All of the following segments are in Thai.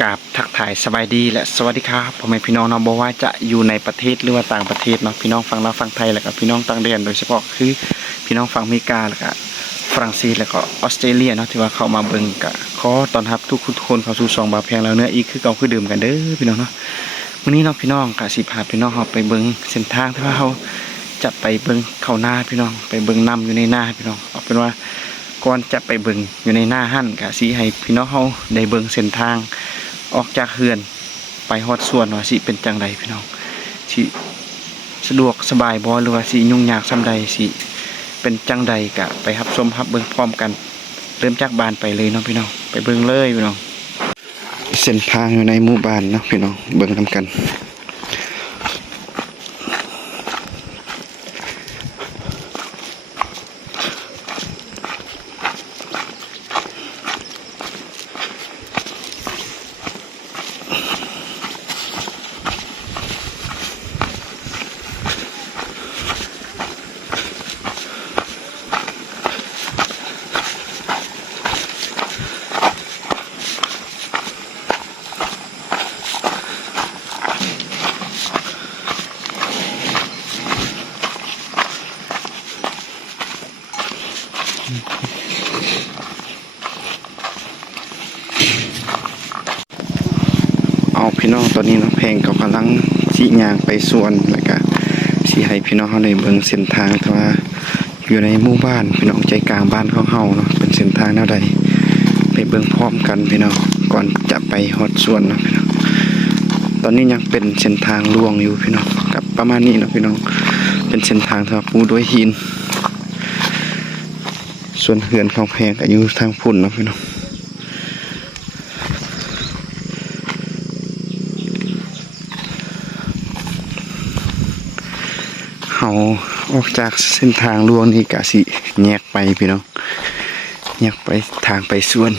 กราบทักทายสบายดีและสวัสดีครับพ่อแม่พี่น้องเนาะบ่ว่าจะอยู่ในประเทศหรือว่าต่างประเทศเนาะพี่น้องฝั่งลาวฝั่งไทยแล้วก็พี่น้องต่างแดนโดยเฉพาะคือพี่น้องฝั่งอเมริกาแล้วก็ฝรั่งเศสแล้วก็ออสเตรเลียเนาะที่ว่าเข้ามาเบิ่งก็ขอต้อนรับทุกคนเข้าสู่ช่องบ่าวแพงแล้วเนื้ออีกคือเก่าคือเดิมกันเด้อพี่น้องเนาะมื้อนี้เนาะพี่น้องก็สิพาพี่น้องเฮาไปเบิ่งเส้นทางที่ว่าเฮาจะไปเบิ่งเข้านาพี่น้องไปเบิ่งน้ำอยู่ในนาพี่น้องเอาเป็นว่าก่อนจะไปเบิ่งอยู่ในนาหั่นก็สิให้พี่น้องเฮาได้เบิ่งเส้นทางออกจากเฮือนไปฮอดสวนว่าสิเป็นจังไดพี่น้องสิสะดวกสบายบ่หรือว่าสิยุ่งยากส่ำใดสิเป็นจังใดก็ไปรับชมรับเบิ่งพร้อมกันเริ่มจากบ้านไปเลยเนาะพี่น้องไปเบิ่งเลยพี่น้องเส้นทางอยู่ในหมู่บ้านเนาะพี่น้องเบิ่งนำกันเอาพี่น้องตอนนี้เนาะแพงเขากำลังสิย่างไปสวนแล้วก็สิให้พี่น้องเฮาได้เบิ่งเส้นทางที่ว่าอยู่ในหมู่บ้านพี่น้องใจกลางบ้านของเฮาเนาะเป็นเส้นทางแนวใดไปเบิ่งพร้อมกันพี่น้องก่อนจะไปฮอดสวนเนาะพี่น้องตอนนี้ยังเป็นเส้นทางลวงอยู่พี่น้องกับประมาณนี้เนาะพี่น้องเป็นเส้นทางที่ว่าปูด้วยหินส่วนเฮือนของแพงก็อยู่ทางพุ่นเนาะพี่น้องเฮาออกจากเส้นทางลวงนี่ก็สิแยกไปพี่น้องแยกไปทางไปสวน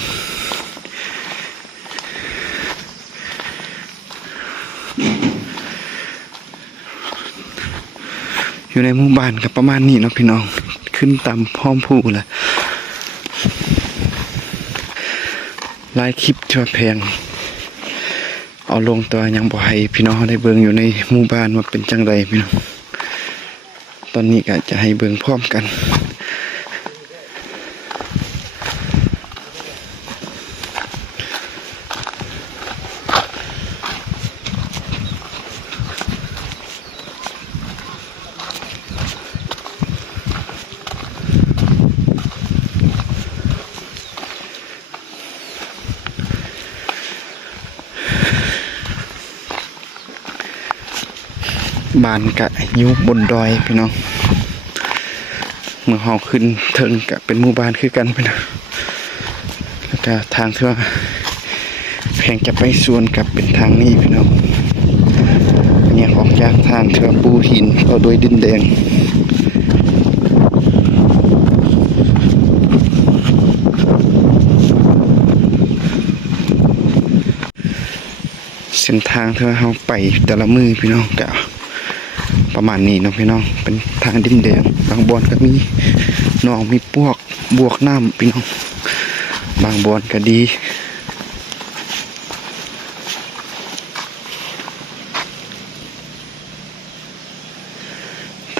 อยู่ในหมู่บ้านก็ประมาณนี้เนาะพี่น้องขึ้นตามพร้อมผู้แหละหลายคลิปที่ว่าแพงเอาลงตัวยังบ่ให้พี่น้องได้เบิ่งอยู่ในหมู่บ้านว่าเป็นจังไดพี่น้องตอนนี้ก็จะให้เบิ่งพร้อมกันบ้านก็อยู่บนดอยพี่น้องเมื่อเฮาขึ้นเทิงก็เป็นหมู่บ้านคือกันพี่น้องแล้วก็ทางที่ว่าแพงจะไปสวนกับเป็นทางนี้พี่น้องเนี่ยออกจากทางที่ว่าปูหินเอาโดยดินแดงเส้นทางที่ว่าเฮาไปแต่ละมือพี่น้องก็ประมาณนี้เนาะพี่น้องเป็นทางดินแดงบางบอนก็มีหนองมีพวกบวกน้ำพี่น้องบางบอนก็ดี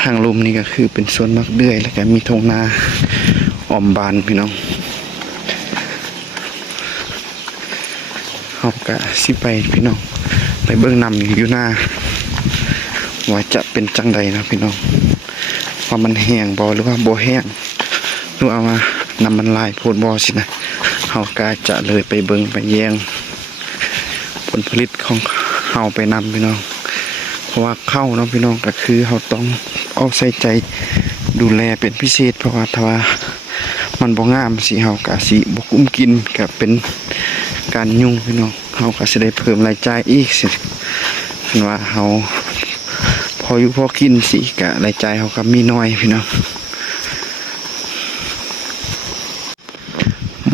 ทางลมนี่ก็คือเป็นสวนมะเดื่อยแล้วก็มีทุ่งนาอ้อมบานพี่น้องเขาก็สิไปพี่น้องไปเบิ่งน้ำอยู่หน้าว่าจะเป็นจังใดนะพี่น้องว่ามันแห้งบ่หรือว่าบ่แห้งหรือว่าน้ำมันลายโพดบ่สินะเฮาก็จะเลยไปเบิ่งไปแยงผลผลิตของเฮาไปนำพี่น้องเพราะว่าข้าวเนาะพี่น้องก็คือเฮาต้องเอาใส่ใจดูแลเป็นพิเศษเพราะว่าถ้าว่ามันบ่งามสิเฮาก็สิบ่คุ้มกินก็เป็นการยุ่งพี่น้องเฮาก็สิได้เพิ่มรายจ่ายอีกสิเห็นว่าเฮาพออยู่พอกินสิกะรายจ่ายเขาก็มีน้อยพี่น้อง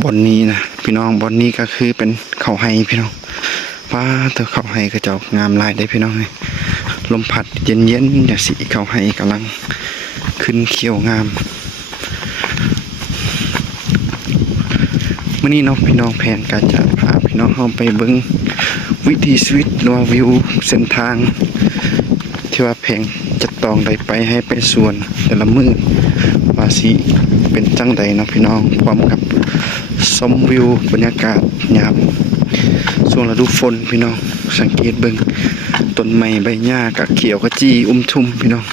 บอนนี้นะพี่น้องบอนนี้ก็คือเป็นเขาไห้พี่น้องฟ้าเธอเขาไห้ก็จะงามลายได้พี่น้องเลยลมพัดเย็นๆอย่างสีเขาไห้กำลังขึ้นเขียวงาม มื้อนี้เนาะพี่น้องแพนก็จะพาพี่ น้องเฮาไปเบิ่งวิถีชีวิตหรือว่าวิวเส้นทางที่ว่าแผงจัดตองได้ไปให้ไปสวนแต่ละมื้อว่าสิเป็นจังใดเนาะพี่น้องพร้อมกับชมวิวบรรยากาศยามช่วงฤดูฝนพี่น้องสังเกตเบิ่งต้นไม้ใบหญ้าก็เขียวขจีทุ่มพี่น้อง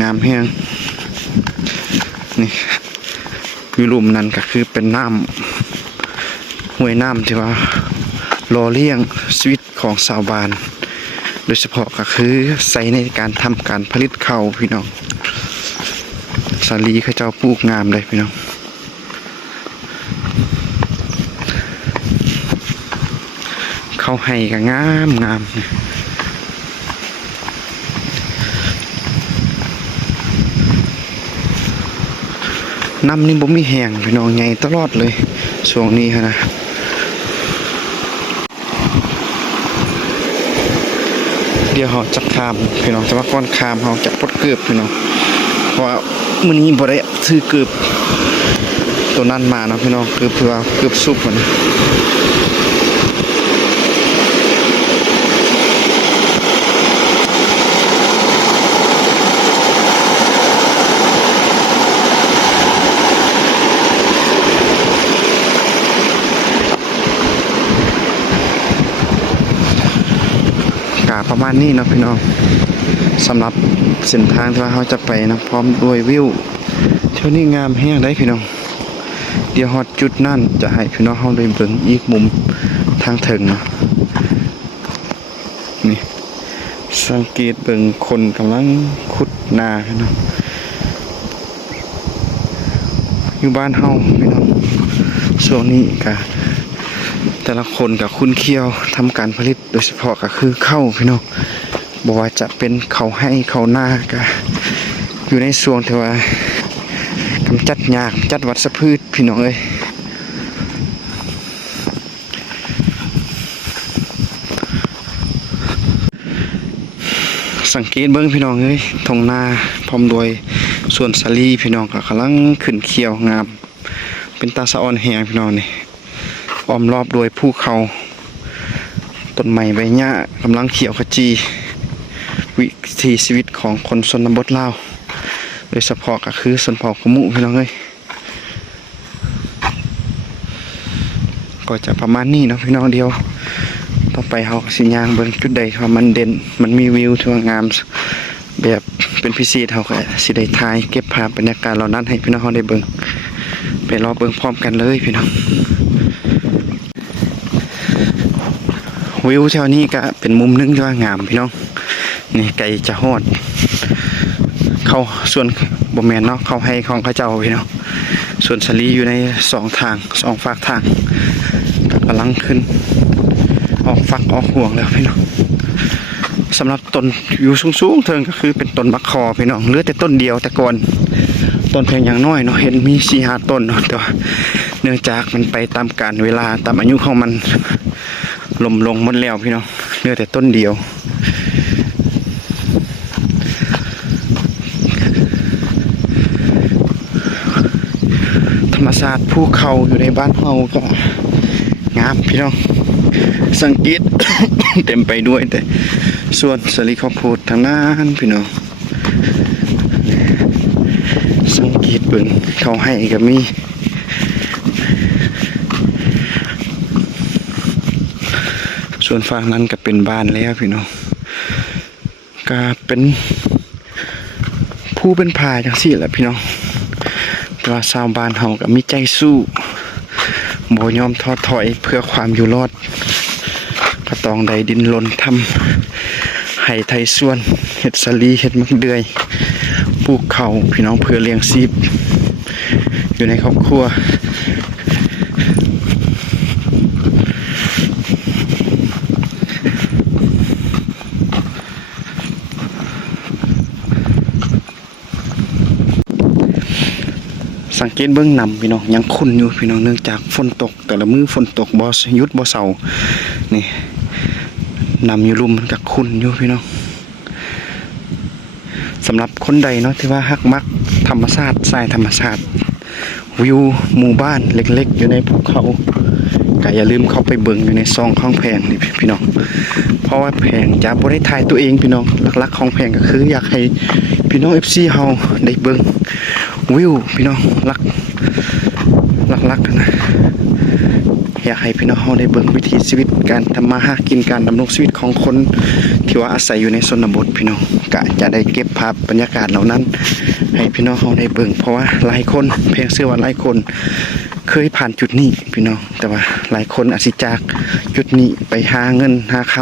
งามแฮงนี่อยู่ลุ่มนั้นก็คือเป็นน้ำห้วยน้ำที่ว่าหล่อเลี้ยงชีวิตของชาวบ้านโดยเฉพาะก็คือใช้ในการทำการผลิตข้าวพี่น้องสาลีเขาเจ้าปลูกงามเลยพี่น้องข้าวไห่ก็งามน้ำนี่บ่มีแห้งพี่น้องใหญ่ตลอดเลยช่วงนี้นะเดี๋ยวเราจะข้ามพี่น้องแต่ว่าก่อนข้ามเราจะปลดเกือบพี่น้องเพราะว่ามื้อนี้บ่ได้ซื้อเกือบตัวนั้นมาเนาะพี่น้องคือเพื่อเกือบสุกมันประมาณนี้เนาะพี่น้องสำหรับเส้นทางที่ว่าเราจะไปนะพร้อมด้วยวิวเที่ยวนี้งามแห้งได้พี่น้องเดี๋ยวฮอดจุดนั่นจะให้พี่น้องเฮาได้เบิ่งอีกมุมทางถึงเนาะนี่สังเกตเบิ่งคนกำลังขุดนาพี่น้องอยู่บ้านเฮาพี่น้องช่วงนี้ก็แต่ละคนกับคุ้นเคี้ยวทำการผลิตโดยเฉพาะก็คือข้าวพี่น้องบอกว่าจะเป็นข้าวให้ข้าวหน้าก็อยู่ในช่วงที่ว่ากำจัดหญ้ากำจัดวัชพืชพี่น้องเอ้ยสังเกตเบิ้งพี่น้องเอ้ยทงนาพร้อมด้วยส่วนสาลีพี่น้องก็กำลังขึ้นเขียวงามเป็นตาสะออนแหงพี่น้องนี่อ้อมรอบโดยภูเขาต้นไม้ใบหญ้ากำลังเขียวขจีวิถีชีวิตของคนชนบทลาวโดยเฉพาะก็คือชนเผ่าขมุพี่น้องเอ้ยก็จะประมาณนี้เนาะพี่น้องเดียวต่อไปเฮาสิย่างเบิ่งจุดใดที่ว่ามันเด่นมันมีวิวที่ว่างามแบบเป็นพิเศษเฮาก็สิได้ถ่ายเก็บภาพบรรยากาศเหล่านั้นให้พี่น้องเฮาได้เบิ่งไปรอเบิ่งพร้อมกันเลยพี่น้องวิวแถวนี้ก็เป็นมุมนึงที่ว่างามพี่น้องนี่ไก่จะฮอดเข้าส่วนบ่แม่นเนาะเข้าให้ของเขาเจ้าพี่น้องส่วนสลีอยู่ใน2ทาง2ฝากทางกำลังขึ้นออกฝักออกห่วงแล้วพี่น้องสำหรับต้นอยู่สูงๆเทิงก็คือเป็นต้นมะขอพี่น้องเหลือแต่ต้นเดียวแต่ก่อนต้นเพียงอย่างน้อยเนาะเห็นมี 4-5 ต้นเนาะแต่ว่าเนื่องจากมันไปตามกาลเวลาตามอายุของมันลมลงหมดแล้วพี่น้องเหลือแต่ต้นเดียวธรรมชาติภูเขาอยู่ในบ้านเฮาก็งามพี่น้องสังเกต เต็มไปด้วยแต่ส่วนสลีข้าวโพดทางนั้นพี่น้องสังเกตเบิ่งเขาให้ก็มีส่วนฝั่งนั้นก็เป็นบ้านแล้วพี่น้องก็เป็นผู้เป็นพาจังซี่แหละพี่น้องแต่ว่าชาวบ้านเฮาก็มีใจสู้บ่ยอมท้อถอยเพื่อความอยู่รอดก็ต้องได้ดิ้นรนทำให้ไทยส่วนเฮ็ดสลีเฮ็ดมะเดื่อยปลูกข้าวพี่น้องเพื่อเลี้ยงชีพอยู่ในครอบครัวสังเกตเบื้องนำพี่น้องยังขุ่นอยู่พี่น้องเนื่องจากฝนตกแต่ละมื้อฝนตกบ่หยุดบ่เศร้านี่นำอยู่ลุ่มมันก็ขุ่นอยู่พี่น้องสำหรับคนใดเนาะที่ว่าฮักมักธรรมชาติสายธรรมชาติวิวหมู่บ้านเล็กๆอยู่ในภูเขาก็ ก็อย่าลืมเข้าไปเบิ่งอยู่ในซองของแพงนี่พี่น้องเพราะว่าแพงจะบ่ได้ถ่ายตัวเองพี่น้องหลักๆของแพงก็คืออยากให้พี่น้อง FC เฮาได้เบิ่งวิวพี่น้องหลักๆนะอยากให้พี่น้องเฮาได้เบิ่งวิถีชีวิตการทำมาหากินการดำรงชีวิตของคนที่ว่าอาศัยอยู่ในชนบทพี่น้องก็จะได้เก็บภาพบรรยากาศเหล่านั้นให้พี่น้องเฮาได้เบิ่งเพราะว่าหลายคนแพงเชื่อว่าหลายคนเคยผ่านจุดนี้พี่น้องแต่ว่าหลายคนอาจสิจากจุดนี้ไปหาเงินหาค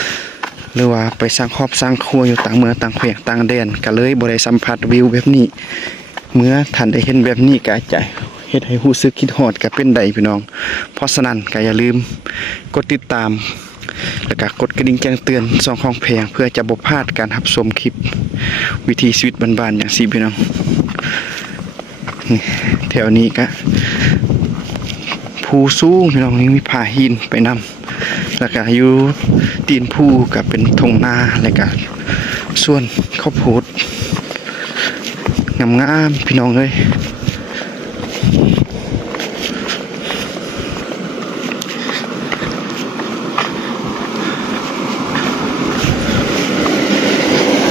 ำหรือว่าไปสร้างครอบสร้างครัวอยู่ต่างเมืองต่างแขวงต่างแดนก็เลยบ่ได้สัมผัสวิวแบบนี้เมื่อท่านได้เห็นแบบนี้ก็อาจจะเฮ็ดให้รู้สึกคิดฮอดก็เป็นได้พี่น้องเพราะฉะนั้นก็อย่าลืมกดติดตามแล้วก็กดกระดิ่งแจ้งเตือนช่องของแพงเพื่อจะบ่พลาดการรับชมคลิปวิถีชีวิตบ้านๆอย่างซี่พี่น้องแถวนี้ก็ภูสูงพี่น้องนี่มีผาหินไปนำแล้วก็อยู่ตีนภูก็เป็นทงนาแล้วก็ส่วนข้าวโพดงามๆพี่น้องเอ้ย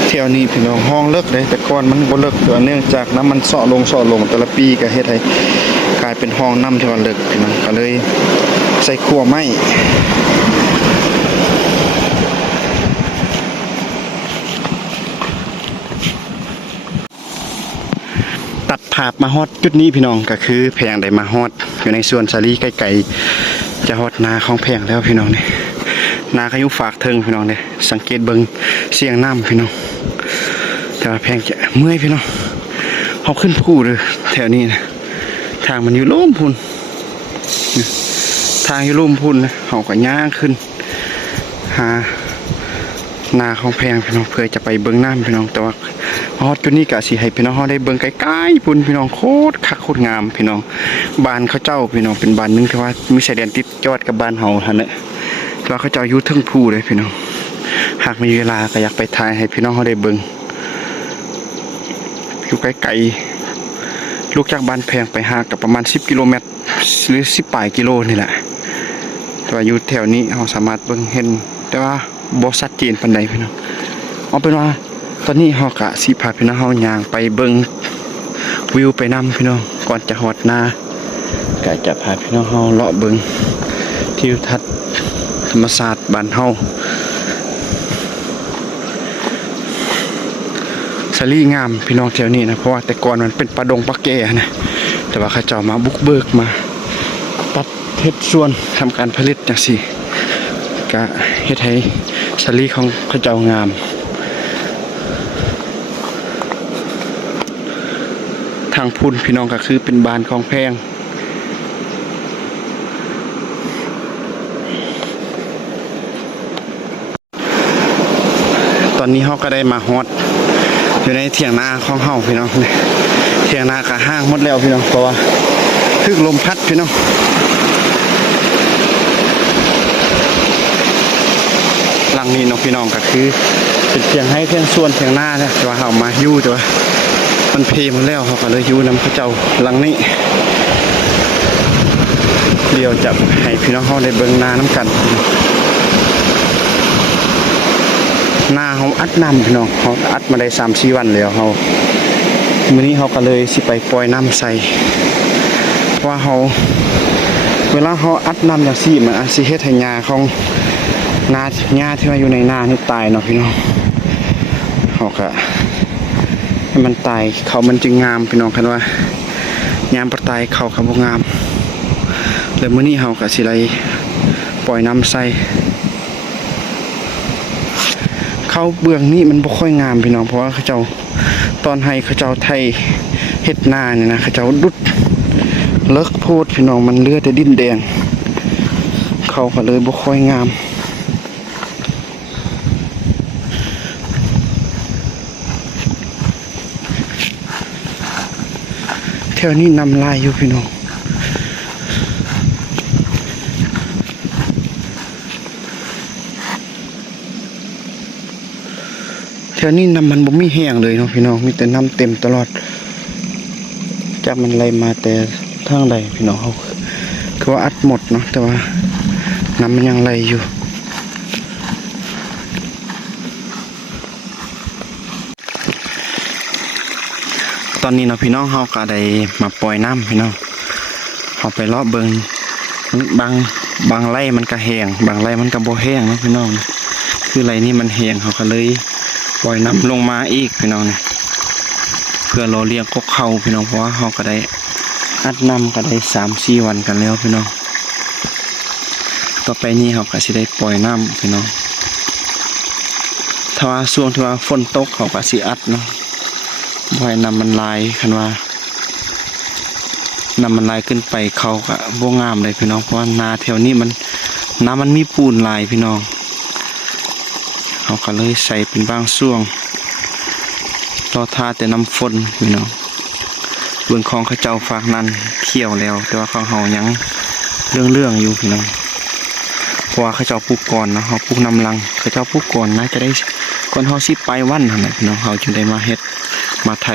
แถวนี้พี่น้องห้องเลิกเลยแต่ก่อนมันบ่เลิกเนื่องจากน้ำมันเสาะลงแต่ละปีก็เฮ็ดให้กลายเป็นห้องน้ำที่ว่าเลิกพี่น้องก็เลยใส่ขั่วไม้ตัดภาพมาฮอดจุดนี้พี่น้องก็คือแพงได้มาฮอดอยู่ในสวนสาลีใกล้ๆจะฮอดนาของแพงแล้วพี่น้องนี่นาเขาอยู่ฝากเทิงพี่น้องนี่สังเกตเบิ่งเสียงน้ำพี่น้องแต่ว่าแพงจะเมื่อยพี่น้องเขาขึ้นภูเลยแถวนี้นะทางมันอยู่ลุ่มพุ่นทางอยู่ลุ่มพุ่นนะเขาก็ย่างขึ้นหานาของแพงพี่น้องเพื่อจะไปเบิ่งน้ำพี่น้องแต่ว่าฮอดจุดนี้กะสิให้พี่น้องเฮาได้เบิ่งใกล้ๆพุ่นพี่น้องโคตรคักโคตรงามพี่น้องบ้านเขาเจ้าพี่น้องเป็นบ้านนึงที่ว่ามีชายแดนติดจอดกับบ้านเฮาหั่นแหละแต่ว่าเขาเจ้าอยู่เทิงภูเลยพี่น้องหากมีเวลาก็อยากไปถ่ายให้พี่น้องเฮาได้เบิ่งอยู่ไกลๆลูกจากบ้านแพงไปหากับประมาณ10 กิโลเมตรหรือ10 ปลายกิโลนี่แหละแต่ว่าอยู่แถวนี้เราสามารถเบิ่งเห็นแต่ว่าบ่ชัดเจนปานใดพี่น้องเอาเป็นว่าตอนนี้เฮาก็สิพาพี่น้องเฮาย่างไปเบิ่งวิวไปนำพี่น้องก่อนจะฮอดนาก็จะพาพี่น้องเฮาเลาะเบิ่งทิวทัศน์ธรรมชาติบ้านเฮาสลีงามพี่น้องแถวนี้นะเพราะว่าแต่ก่อนมันเป็นป่าดงป่าแก่นะแต่ว่าเขาเจ้ามาบุกเบิกมาตัดเฮ็ดสวนทำการผลิตจังซี่ก็เฮ็ดให้สลีของเขาเจ้างามทางพุ่นพี่น้องก็คือเป็นบ้านของแพงตอนนี้เฮาก็ได้มาฮอดอยู่ในเถียงนาของเฮาพี่น้องเถียงนาก็ห้างหมดแล้วพี่น้องเพราะว่าถึกลมพัดพี่น้องหลังนี้เนาะพี่น้องก็คือเป็นเถียงให้เถียงส่วนเถียงนาเนี่ยแต่ว่าเฮามาอยู่แต่ว่ามันเพหมดแล้วเฮาก็เลยอยู่นำเขาเจ้าหลังนี้เดี๋ยวจะให้พี่น้องเฮาได้เบิ่งนาน้ำกันนาเขาอัดน้ำพี่น้องเขาอัดมาได้3-4 วันแล้วเขามื้อนี้เขาก็เลยสิไปปล่อยน้ำใส่เพราะว่าเขาเวลาเขาอัดน้ำอย่างซี่มันอาจสิเฮ็ดให้หญ้าของนาหญ้าที่ว่าอยู่ในนานี่ตายเนาะพี่น้องเขาก็ให้มันตายเขามันจึงงามพี่น้องคันว่ายามบ่ตายเขาก็บ่งามแล้วมื้อนี้เขาก็สิได้ปล่อยน้ำใส่เขาเบื้องนี้มันบ่ค่อยงามพี่น้องเพราะว่าเขาเจ้าตอนให้เขาเจ้าไทยเฮ็ดนาเนี่ยนะเขาเจ้าดุดเลิกโพดพี่น้องมันเลือดแต่ดินแดงเขาก็เลยบ่ค่อยงามแถวนี้นำลายอยู่พี่น้องแถวนี้น้ำมันบ่มีแห้งเลยเนาะพี่น้องมีแต่น้ำเต็มตลอดจากมันไหลมาแต่ทางใดพี่น้องเขาคือ ถือว่าอัดหมดเนาะแต่ว่าน้ำมันยังไหลอยู่ตอนนี้เนาะพี่น้องเฮาก็ได้มาปล่อยน้ำพี่น้องเฮาไปเลาะเบิงบางไร่มันก็แห้งบางไร่มันก็บ่แห้งเนาะพี่น้องคือไร่นี้มันแห้งเขาก็เลยปล่อยน้ำลงมาอีกพี่น้องเนี่ยเพื่อรอเลี้ยงกกเขาพี่น้องเพราะว่าเฮาก็ได้อัดน้ำก็ได้3-4 วันกันแล้วพี่น้องต่อไปนี้เขาก็สิได้ปล่อยน้ำพี่น้องถ้าว่าช่วงที่ว่าฝนตกเขาก็สิอัดเนาะบ่ให้น้ำมันไหลคันว่าน้ำมันไหลขึ้นไปเขาก็บ่งามเลยพี่น้องเพราะว่านาแถวนี้น้ำมันมีปูนไหลพี่น้องเขาก็เลยใส่เป็นบางช่วงรอท่าแต่น้ำฝนพี่น้องเบื้องของเขาเจ้าฝากนั้นเขียวแล้วแต่ว่าของเขายังเรื่องอยู่พี่น้องเพราะว่าเขาเจ้าปลูกก่อนนะเขาปลูกนำลังเขาเจ้าปลูกก่อนนะจะได้ก่อนเขาสิไปวันนั่นแหละพี่น้องเขาจึงได้มาเฮ็ดมาไถ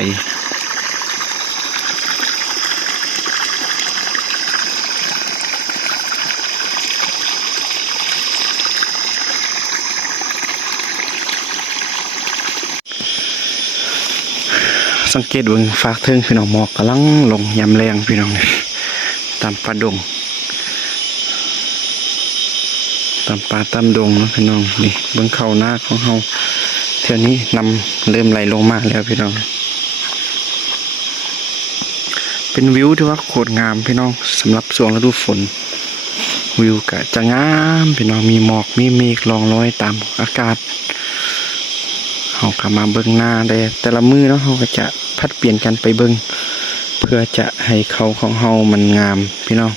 สังเกตเบิ่งฝากเทิงพี่น้องหมอกกำลังลงยามแรงพี่น้องตามป่าดงตามป่าตามดงนะพี่น้องนี่เบิ่งเข้าหน้าของเฮาเท่านี้นำเริ่มไหลลงมาแล้วพี่น้องเป็นวิวที่ว่าโคตรงามพี่น้องสำหรับช่วงฤดูฝนวิวก็จะงามพี่น้องมีหมอกมีเมฆลองลอยตามอากาศเฮาก็มาเบิ่งหน้าได้แต่ละมื้อเนาะเฮาก็จะพัดเปลี่ยนกันไปเบิ่งเพื่อจะให้เขาของเฮามันงามพี่น้อง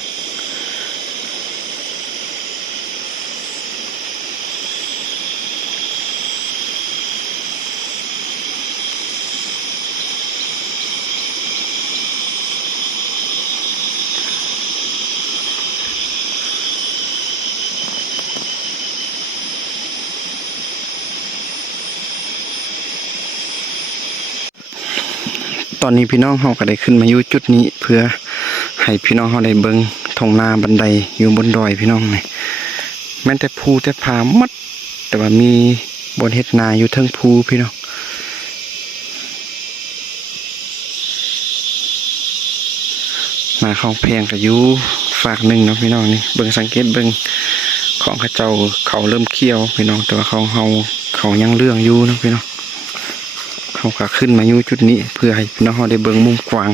ตอนนี้พี่น้องเฮาก็ได้ขึ้นมาอยู่จุดนี้เพื่อให้พี่น้องเฮาได้เบิ่งท้องนาบันไดอยู่บนดอยพี่น้องนี่แม้แต่ภูแต่ผาหมดแต่ว่ามีบนเฮ็ดนาอยู่เทิงภูพี่น้องนาของแพงก็อยู่ฝากหนึ่งเนาะพี่น้องนี่เบิ่งสังเกตเบิ่งของเขาเจ้าเขาเริ่มเขียวพี่น้องแต่ว่าของเฮาเขายังเรื่องอยู่เนาะพี่น้องเขาก็ขึ้นมาอยู่จุดนี้เพื่อให้พี่น้องเขาได้เบิ่งมุมกว้าง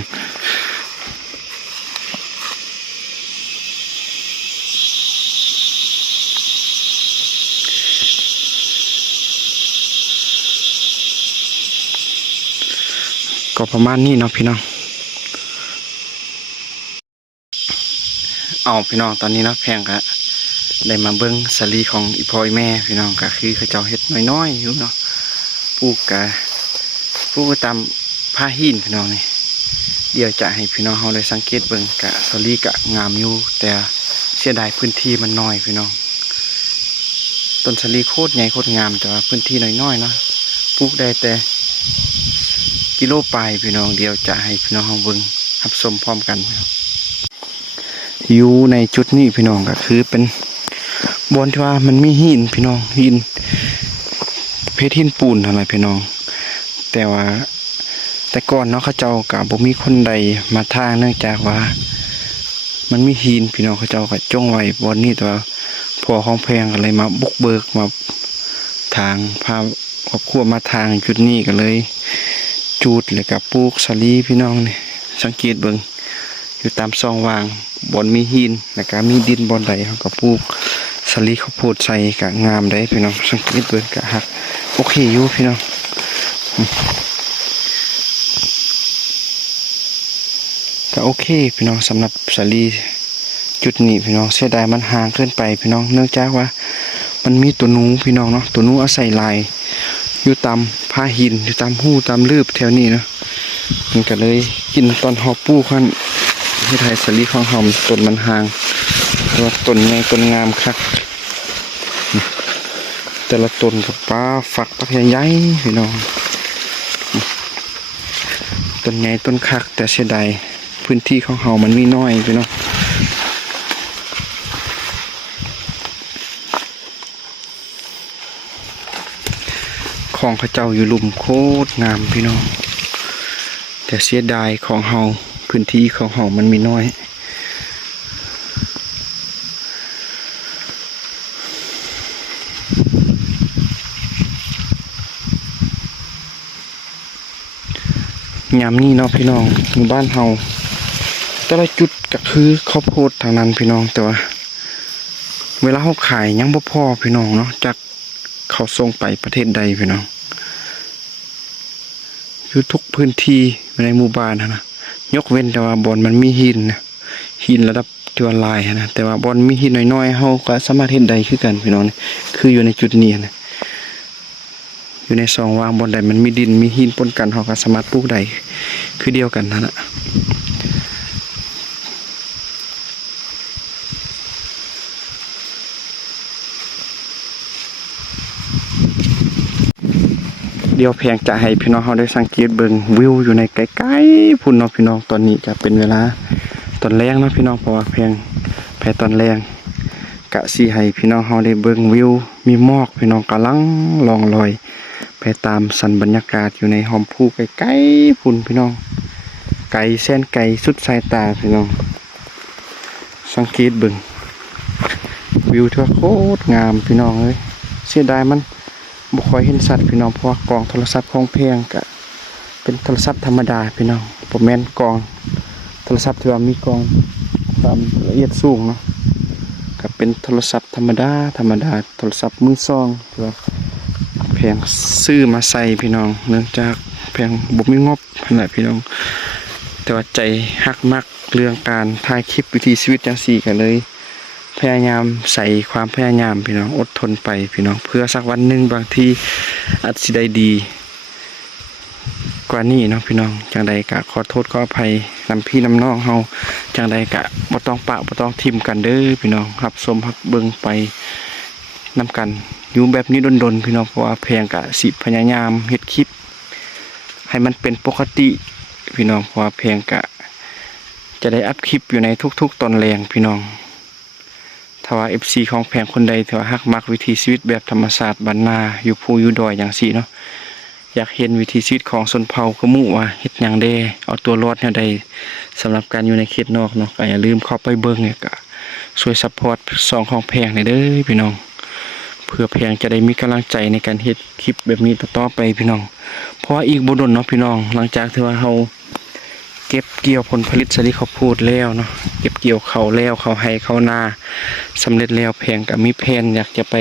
ก็ประมาณนี้เนาะพี่น้องเอาพี่น้องตอนนี้เนาะแพงก็ได้มาเบิ่งสาลีของอีพ่ออีแม่พี่น้องก็คือเขาเจ้าเฮ็ดน้อยๆอยู่เนาะปลูกตามผ้าหินพี่น้องนี่เดี๋ยวจะให้พี่น้องเขาได้สังเกตเบิ่งกะสาลีกะงามอยู่แต่เสียดายพื้นที่มันน้อยพี่น้องต้นสาลีโคตรใหญ่โคตรงามแต่ว่าพื้นที่น้อยๆเนาะปลูกได้แต่กิโลปลายพี่น้องเดี๋ยวจะให้พี่น้องเขาเบิ่งรับชมพร้อมกันอยู่ในจุดนี้พี่น้องก็คือเป็นบอนที่ว่ามันมีหินพี่น้องหินเพชรหินปูนอะไรพี่น้องแต่ว่าแต่ก่อนเนาะเขาเจ้ากับบ่มีคนใดมาทางเนื่องจากว่ามันมีหินพี่น้องเขาเจ้าก็จ้องไว้บอนนี้แต่ว่าพอของแพงอะไรมาบุกเบิกมาทางพาครอบครัวมาทางจุดนี้ก็เลยจูดเลยกับปลูกสาลีพี่น้องนี่สังเกตเบิ่งอยู่ตามซองวางบอนมีหินแล้วก็มีดินบอนใดเขาก็ปลูกสาลีข้าวโพดใส่กะงามได้พี่น้องสังเกตเบิ่งกะหักโอเคอยู่พี่น้องก็โอเคพี่น้องสำหรับสาลีจุดนี้พี่น้องเสียดายมันห่างเกินไปพี่น้องเนื่องจากว่ามันมีตัวนูพี่น้องเนาะตัวนูอาศัยลายอยู่ตามผ้าหินอยู่ตามหูตามลืบแถวนี้เนาะมันก็เลยกินตอนหอบปูขั้นที่ไทยสาลีของหอมต้นมันห่างตัวต้นใหญ่ต้นงามคักแต่ละต้นกับป้าฝักปักใหญ่ๆพี่น้องต้นใหญ่ต้นคักแต่เสียดายพื้นที่ของเฮามันมีน้อยพี่น้อง ของเขาเจ้าอยู่หลุมโคตรงามพี่น้องแต่เสียดายของเฮาพื้นที่ของเฮามันมีน้อยยามนี้เนาะพี่น้องหมู่บ้านเฮาแต่ละจุดก็คือข้าวโพดทางนั้นพี่น้องแต่ว่าเวลาเขาขายยังบ่พอพี่น้องเนาะจากเขาส่งไปประเทศใดพี่น้องอยู่ทุกพื้นที่ในหมู่บ้านนะยกเว้นแต่ว่าบอนมันมีหินนะหินระดับที่ว่าลายนะแต่ว่าบอนมีหินน้อยๆเฮาก็สามารถเฮ็ดได้คือกันพี่น้องคืออยู่ในจุดนี้นะอยู่ในซองวางบอนใดมันมีดินมีหินปนกันเฮาก็สามารถปลูกได้คือเดียวกันนั่นน่ะเดี๋ยวเพียงจะให้พี่น้องเขาได้สังเกตเบิ่งวิวอยู่ในไกลๆพุ่นเนาะพี่น้องตอนนี้จะเป็นเวลาตอนแรงเนาะพี่น้องเพราะว่าเพียงไปตอนแรงกะสิให้พี่น้องเขาได้เบิ่งวิวมีหมอกพี่น้องกำลังล่องลอยไปตามสันบรรยากาศอยู่ในหอมภูไกลๆพุ่นพี่น้องไกลแสนไกลสุดสายตาพี่น้องสังเกตเบิ่งวิวที่ว่าโคตรงามพี่น้องเอ้ยเสียดายมันบ่ค่อยเห็นสัตว์พี่น้องเพราะว่ากล่องโทรศัพท์ของเพียงก็เป็นโทรศัพท์ธรรมดาพี่น้องบ่แม่นกล่องโทรศัพท์ที่ว่ามีกล่องความละเอียดสูงเนาะก็เป็นโทรศัพท์ธรรมดาโทรศัพท์มือสองที่ว่าเพียงซื้อมาใส่พี่น้องเนื่องจากเพียงบ่มีงบนั่นแหละพี่น้องแต่ว่าใจฮักมักเรื่องการถ่ายคลิปวิถีชีวิตจังซี่ก็เลยพยายามใส่ความพยายามพี่น้องอดทนไปพี่น้องเพื่อสักวันหนึ่งบางทีอาจสิได้ดีกว่านี้เนาะพี่น้องจังใดกะขอโทษขออภัยนำพี่นำน้องเฮาจังใดกะบ่ต้องปะบ่ต้องทิมกันเด้อพี่น้องรับชมรับเบิ่งไปนำกันอยู่แบบนี้ดนๆพี่น้องเพราะว่าเพียงกะสิพยายามเฮ็ดคลิปให้มันเป็นปกติพี่น้องเพราะว่าเพียงกะจะได้อัพคลิปอยู่ในทุกๆตอนแรงพี่น้องถ้าว่า FC ของแพงคนใดที่ว่าฮักมักวิถีชีวิตแบบธรรมชาติบ้านนาอยู่ภูอยู่ดอยอย่างซี่เนาะอยากเห็นวิถีชีวิตของชนเผ่ากะมุว่าเฮ็ดหยังแดเอาตัวรอดแนวใดสำหรับการอยู่ในเขตนอกเนาะก็อย่าลืมเข้าไปเบิ่งเนี่ยก็ช่วยซัพพอร์ตซองของแพงเด้อพี่น้องเพื่อแพงจะได้มีกำลังใจในการเฮ็ดคลิปแบบนี้ต่อไปพี่น้องเพราะว่าอีกบ่ดนเนาะพี่น้องหลังจากที่ว่าเฮาเก็บเกี่ยวผลผลิตสลิดข้าวโพดแล้วเนาะเก็บเกี่ยวเขาแล้วเขาให้เขานาสำเร็จแล้วแพงก็มีแผนอยากจะไป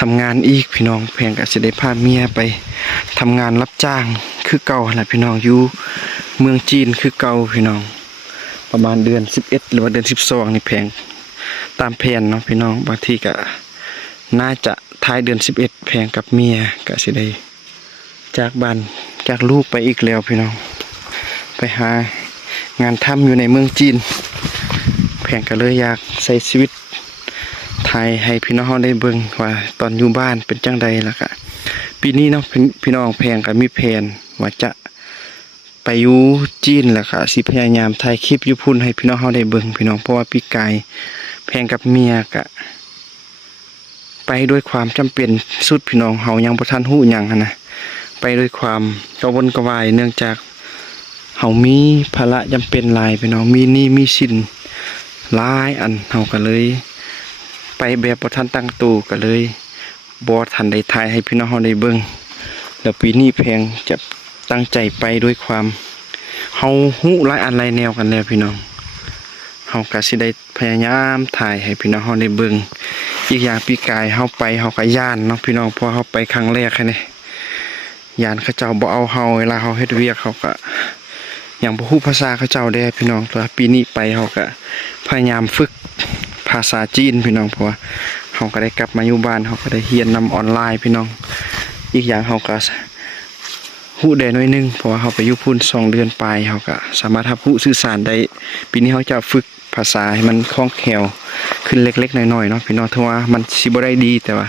ทำงานอีกพี่น้องแพงก็จะได้พาเมียไปทำงานรับจ้างคือเก่าแหละพี่น้องอยู่เมืองจีนคือเก่าพี่น้องประมาณเดือน11หรือว่าเดือน12นี่แพงตามแผนเนาะพี่น้องบางทีก็น่าจะท้ายเดือน11แพงกับเมียก็สิได้จากบ้านจากลูกไปอีกแล้วพี่น้องไปหางานทำอยู่ในเมืองจีนแพงก็เลยอยากใช้ชีวิตไทยให้พี่น้องได้เบิ่งว่าตอนอยู่บ้านเป็นจังใดล่ะค่ะปีนี้เนาะพี่น้องแพงก็มีแผนว่าจะไปอยู่จีนล่ะค่ะสิพยายามถ่ายคลิปอยู่พุ่นให้พี่น้องเฮาได้เบิ่งพี่น้องเพราะว่าปีกายแพงกับเมียก็ไปด้วยความจำเป็นสุดพี่น้องเฮายังบ่ทันฮู้หยังนะไปด้วยความกระวนกระวายเนื่องจากเฮามีภาระจำเป็นหลายพี่น้องมีหนี้มีสินหลายอันเฮาก็เลยไปแบบบ่ทันตั้งตัวก็เลยบ่ทันได้ถ่ายให้พี่น้องเฮาได้เบิ่งแล้วปีนี้แพงจะตั้งใจไปด้วยความเฮาฮู้หลายอันหลายแนวกันแล้วพี่น้องเฮาก็สิได้พยายามถ่ายให้พี่น้องเฮาได้เบิ่งอีกอย่างปีกายเฮาไปเฮาก็ย้านเนาะพี่น้องพอเฮาไปครั้งแรกแค่นี้ย้านเขาเจ้าบ่เอาเฮาเวลาเฮาเฮ็ดเวียกเขาก็อย่างบ่ฮู้ภาษาเขาเจ้าได้พี่น้องตัวปีนี้ไปเฮาก็พยายามฝึกภาษาจีนพี่น้องเพราะว่าเฮาก็ได้กลับมาอยู่บ้านเฮาก็ได้เรียนนำออนไลน์พี่น้องอีกอย่างเฮาก็ฮู้ได้หน่อยนึงเพราะว่าเฮาไปอยู่พุ่น2เดือนปลายเฮาก็สามารถรับรู้สื่อสารได้ปีนี้เฮาจะฝึกภาษาให้มันคล่องแคล่วขึ้นเล็กๆน้อยๆเนาะพี่น้องถึงว่ามันสิบ่ได้ดีแต่ว่า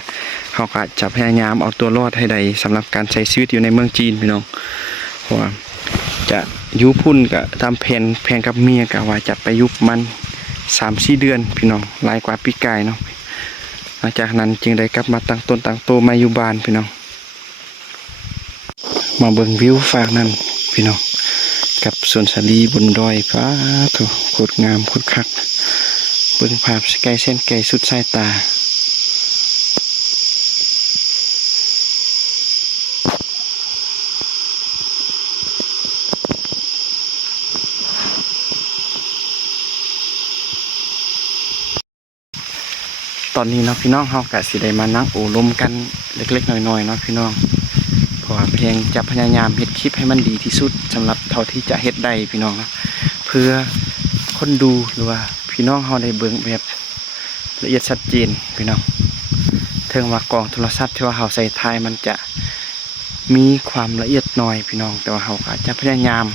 เฮาก็จะพยายามเอาตัวรอดให้ได้สำหรับการใช้ชีวิตอยู่ในเมืองจีนพี่น้องเพราะว่าจะอยู่พุ่นก็ตามแผนกับเมียก็ว่าจะไปอยู่มัน 3-4 เดือนพี่น้องหลายกว่าปีกายเนาะหลังจากนั้นจึงได้กลับมาตั้งต้นตั้งโตมาอยู่บ้านพี่น้อง มาเบิ่งวิวฝากนั่นพี่น้องกับสวนสาลีบนดอยฟ้าโถโคตรงามโคตรคักเบิ่งภาพไกลเส้นไกลสุดสายตาตอนนี้เนาะพี่น้องเฮากะสิได้มานั่งโอ้ลมกันเล็กๆน้อยๆเนาะพี่น้องเพราะว่าเพลงจะพยายามเฮ็ดคลิปให้มันดีที่สุดสำหรับเท่าที่จะเฮ็ดได้พี่น้องนะเพื่อคนดูหรือว่าพี่น้องเฮาได้เบิ่งแบบละเอียดชัดเจนพี่น้องถึงว่ากล้องโทรศัพท์ที่ว่าเฮาใส่ถ่ายมันจะมีความละเอียดน้อยพี่น้องแต่ว่าเฮาก็จะพยายาม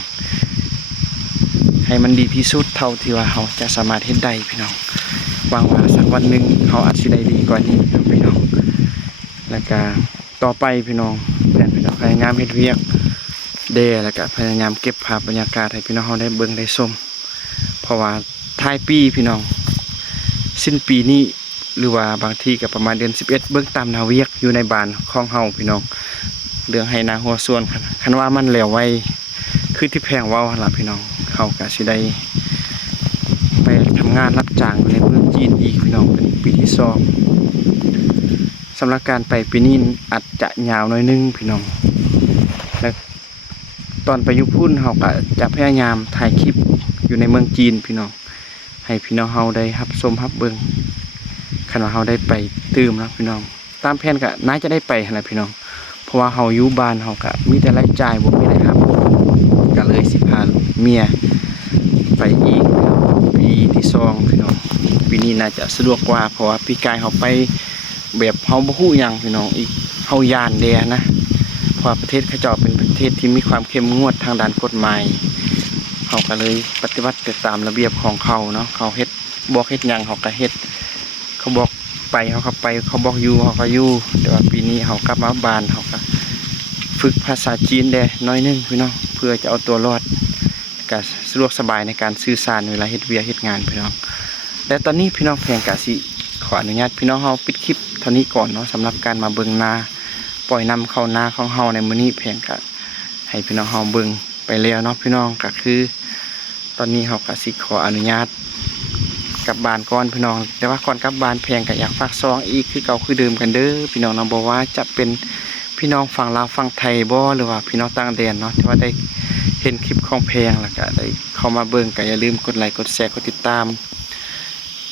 ให้มันดีที่สุดเท่าที่ว่าเฮาจะสามารถเฮ็ดได้พี่น้องหวังว่าสักวันหนึ่งเขาอาจจะได้ดีกว่านี้ครับพี่น้องแล้วก็ต่อไปพี่น้องพยายามเฮ็ดเวียกแล้วก็พยายามเก็บภาพบรรยากาศให้พี่น้องเขาได้เบิ่งได้ชมเพราะว่าท้ายปีพี่น้องสิ้นปีนี้หรือว่าบางทีก็ประมาณเดือน11เบิ่งตามนาเวียกอยู่ในบ้านของเฮาพี่น้องเรื่องให้นาหัวส่วนคันว่ามันแล้วไว้คือที่แพงเว้าหั่นล่ะพี่น้องเฮาก็สิได้ไปทำงานรับจ้างในเมืองจีนอีกพี่น้องเป็นปีที่2สำหรับการไปปีนี้อาจจะยาวหน่อยนึงพี่น้องและตอนไปอยู่พุ่นเฮาก็จะพยายามถ่ายคลิปอยู่ในเมืองจีนพี่น้องให้พี่น้องเฮาได้รับชมรับเบิ่งคันว่าเฮาได้ไปตื่มแล้วพี่น้องตามแผนก็น่าจะได้ไปหั่นแหละพี่น้องเพราะว่าเฮาอยู่บ้านเฮาก็มีแต่รายจ่ายบ่มีรายรับก็เลยสิพาเมียไปอีกปีที่2พี่น้องปีนี้น่าจะสะดวกกว่าเพราะว่าปีกายเฮาไปแบบเฮาบ่ฮู้หยังพี่น้องอีกเฮาย่านแดนะเพราะประเทศเขาเจ้าเป็นประเทศที่มีความเข้มงวดทางด้านกฎหมายเฮาก็เลยปฏิบัติตามระเบียบของเขาเนาะเขาเฮ็ดบอกเฮ็ดหยังเฮาก็เฮ็ดเขาบอกไปเฮาก็ไปเขาบอกอยู่เฮาก็อยู่แต่ว่าปีนี้เฮากลับมาบ้านเฮาก็ฝึกภาษาจีนได้น้อยนึงพี่น้องเพื่อจะเอาตัวรอดก็สะดวกสบายในการสื่อสารเวลาเฮ็ดเวียกเฮ็ดงานพี่น้องและตอนนี้พี่น้องแพงกะสิขออนุญาตพี่น้องเฮาปิดคลิปเท่านี้ก่อนเนาะสำหรับการมาเบิ่งนาปล่อยนำเข้านาของเฮาในมื้อนี้แพงกะให้พี่น้องเฮาเบิ่งไปแล้วเนาะพี่น้องก็คือตอนนี้เฮาก็สิขออนุญาตกลับบ้านก่อนพี่น้องแต่ว่าก่อนกลับบ้านแพงก็อยากฝากซองอีกคือเก่าคือเดิมกันเด้อพี่น้องเนาะบ่ว่าจะเป็นพี่น้องฝั่งลาวฝั่งไทยบ่หรือว่าพี่น้องต่างแดนเนาะที่ว่าได้เห็นคลิปของแพงแล้วก็ได้เข้ามาเบิ่งก็อย่าลืมกดไลค์กดแชร์กดติดตาม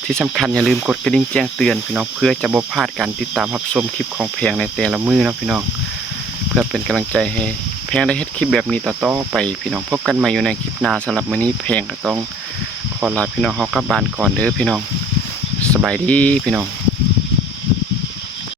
ที่สำคัญอย่าลืมกดกระดิ่งแจ้งเตือนพี่น้องเพื่อจะบ่พลาดการติดตามรับชมคลิปของแพงในแต่ละมื้อเนาะพี่น้องเพื่อเป็นกำลังใจให้แพงได้เฮ็ดคลิปแบบนี้ต่อไปพี่น้องพบกันใหม่อยู่ในคลิปหน้าสำหรับมื้อนี้แพงก็ต้องขอลาพี่น้องเฮากลับบ้านก่อนเด้อพี่น้องสบายดีพี่น้อง